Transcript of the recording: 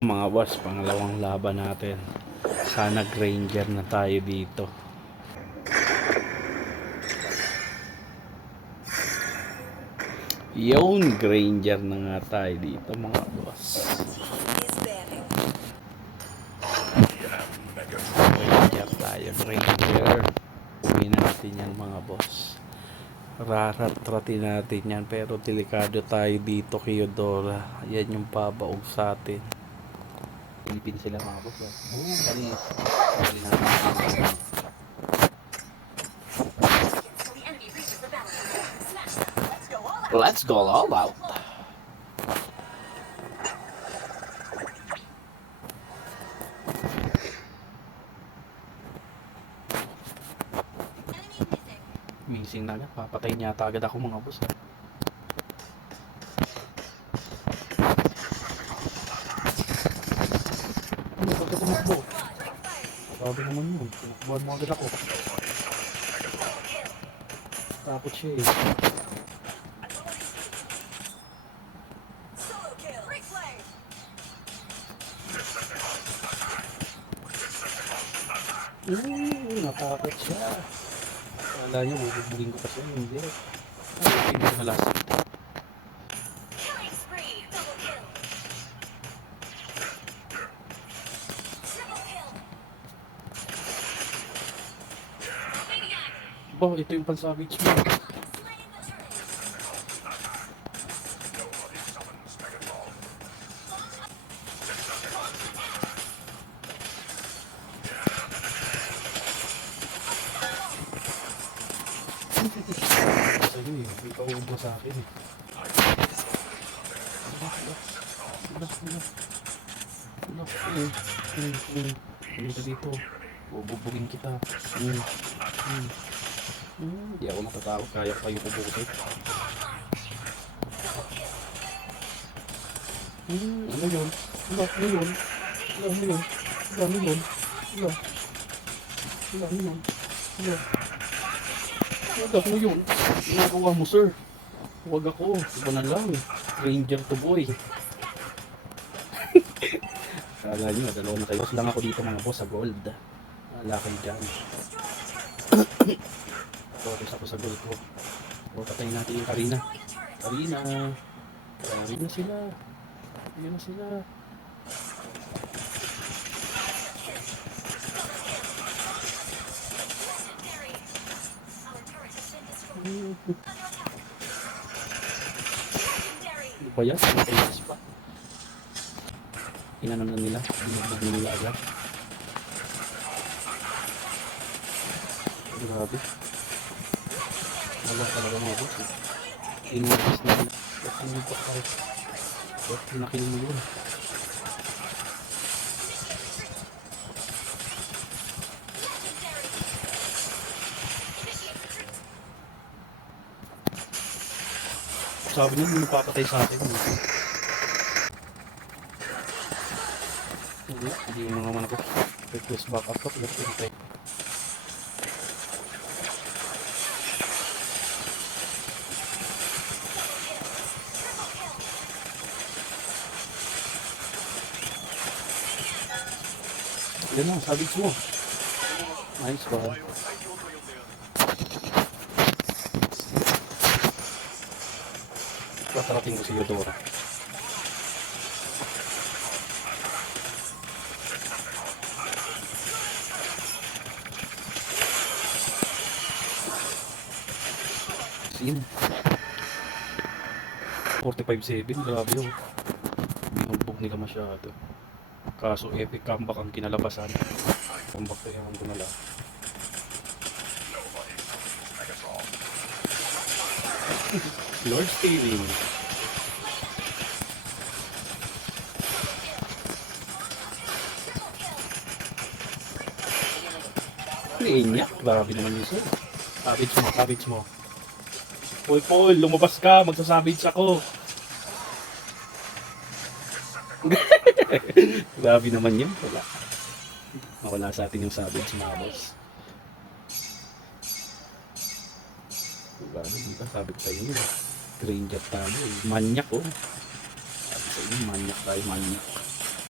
Mga boss, pangalawang laban natin. Sana Granger na tayo dito. Yun, Granger na nga tayo dito mga boss. Granger tayo, Granger. Uwi natin yan mga boss. Raratratin natin yan, pero delikado tayo dito kay Eudora. Yan yung pabaog sa atin. Pilipin sila mga boss. Kalis. Let's go all out. Missing na agad. Papatay niya ata agad ako mga boss. Ano ba ito tumakbo? Sabi naman yun. Tinakbuhan mo agad ako. Tapos siya eh. Natakot siya. Kala niya, bubugin ko pa siya. Hindi. Ay, hindi na last. Ba, ito yung pansavage mo. Sabi eh, may kaubo sa akin eh. Dito dito. Bubugin kita. Hindi ako natatakot. Kaya ko kayo pubukin. Ano yun? Ano yun? Ano yun? Ano yun? Ano yun? Huwag mo yun. Ginagawa mo, sir. Huwag ako. Iba na lang. Ranger to boy. Kala nyo, dalawa na kayo. Lang ako dito mga boss sa gold. Wala kayo dyan. Focus ako sa gold ko. O, patayin natin yung Karina. Karina sila. Karina sila. Ano ba yan? Nakailas pa. Inano na nila. Binabag nila agad. Grabe. Wala talaga mga boss. Inuwas na nila. Ba't hindi pa kahit? Ba't pinakil mo yun? Sabi niya, hindi papatay sa akin. Hindi mo naman ako request back up. Let's intay. Yan na, sabit mo. Nice one. Tatarating ko si Eudora. Sin 45-7, grabe yun. Binugbog nila masyado. Kaso epic comeback ang kinalabasan. Comeback kaya ko na lang. Lord Stealing. Niya, grabe naman yun sir. Savage mo. Paul, lumabas ka, magsasavage ako. Grabe naman yun, wala. Mawala sa atin yung savage mga boss. Grabe, diba? Sabi ko sa inyo, Granger tayo. Manyak oh. Sabi sa inyo, manyak tayo, manyak.